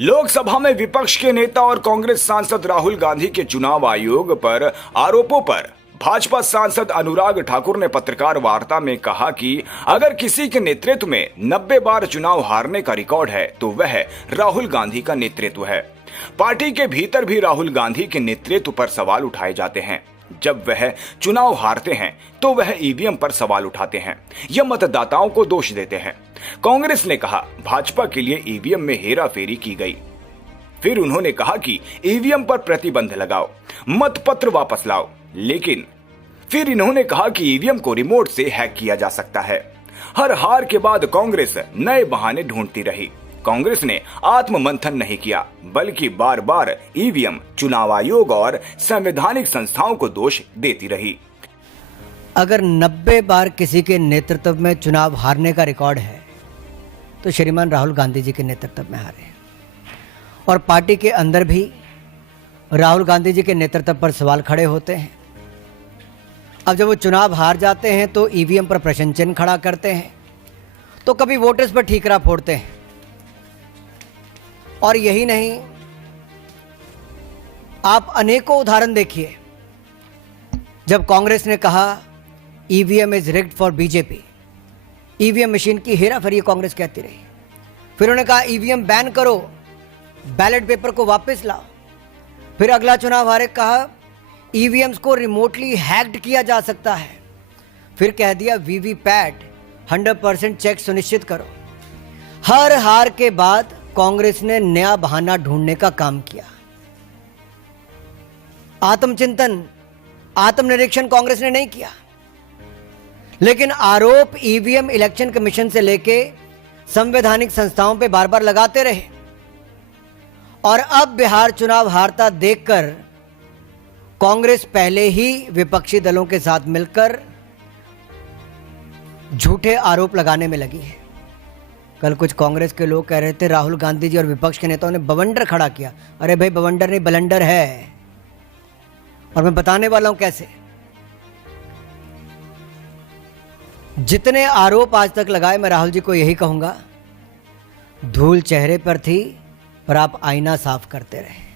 लोकसभा में विपक्ष के नेता और कांग्रेस सांसद राहुल गांधी के चुनाव आयोग पर आरोपों पर भाजपा सांसद अनुराग ठाकुर ने पत्रकार वार्ता में कहा कि अगर किसी के नेतृत्व में 90 बार चुनाव हारने का रिकॉर्ड है तो वह राहुल गांधी का नेतृत्व है। पार्टी के भीतर भी राहुल गांधी के नेतृत्व पर सवाल उठाए जाते हैं। जब वह चुनाव हारते हैं तो वह ईवीएम पर सवाल उठाते हैं या मतदाताओं को दोष देते हैं। कांग्रेस ने कहा भाजपा के लिए ईवीएम में हेराफेरी की गई। फिर उन्होंने कहा कि ईवीएम पर प्रतिबंध लगाओ, मतपत्र वापस लाओ। लेकिन फिर इन्होंने कहा कि ईवीएम को रिमोट से हैक किया जा सकता है। हर हार के बाद कांग्रेस नए बहाने ढूंढती रही। कांग्रेस ने आत्ममंथन नहीं किया, बल्कि बार बार ईवीएम, चुनाव आयोग और संवैधानिक संस्थाओं को दोष देती रही। अगर 90 बार किसी के नेतृत्व में चुनाव हारने का रिकॉर्ड है तो श्रीमान राहुल गांधी जी के नेतृत्व में हारे हैं। और पार्टी के अंदर भी राहुल गांधी जी के नेतृत्व पर सवाल खड़े होते हैं। अब जब वो चुनाव हार जाते हैं तो ईवीएम पर प्रश्न चिन्ह खड़ा करते हैं, तो कभी वोटर्स पर ठीकरा फोड़ते हैं। और यही नहीं, आप अनेकों उदाहरण देखिए। जब कांग्रेस ने कहा EVM is rigged for BJP, EVM machine की हेराफेरी कांग्रेस कहती रही। फिर उन्होंने कहा ईवीएम बैन करो, बैलेट पेपर को वापस लाओ। फिर अगला चुनाव हारे कहा ईवीएम्स को रिमोटली हैक्ड किया जा सकता है। फिर कह दिया वीवीपैट 100% चेक सुनिश्चित करो। हर हार के बाद कांग्रेस ने नया बहाना ढूंढने का काम किया। आत्मचिंतन, आत्मनिरीक्षण कांग्रेस ने नहीं किया, लेकिन आरोप ईवीएम इलेक्शन कमीशन से लेके संवैधानिक संस्थाओं पे बार बार लगाते रहे। और अब बिहार चुनाव हारता देखकर कांग्रेस पहले ही विपक्षी दलों के साथ मिलकर झूठे आरोप लगाने में लगी है। कल कुछ कांग्रेस के लोग कह रहे थे राहुल गांधी जी और विपक्ष के नेताओं ने बवंडर खड़ा किया। अरे भाई, बवंडर नहीं, बलंडर है। और मैं बताने वाला हूं कैसे। जितने आरोप आज तक लगाए, मैं राहुल जी को यही कहूंगा, धूल चेहरे पर थी पर आप आईना साफ करते रहे।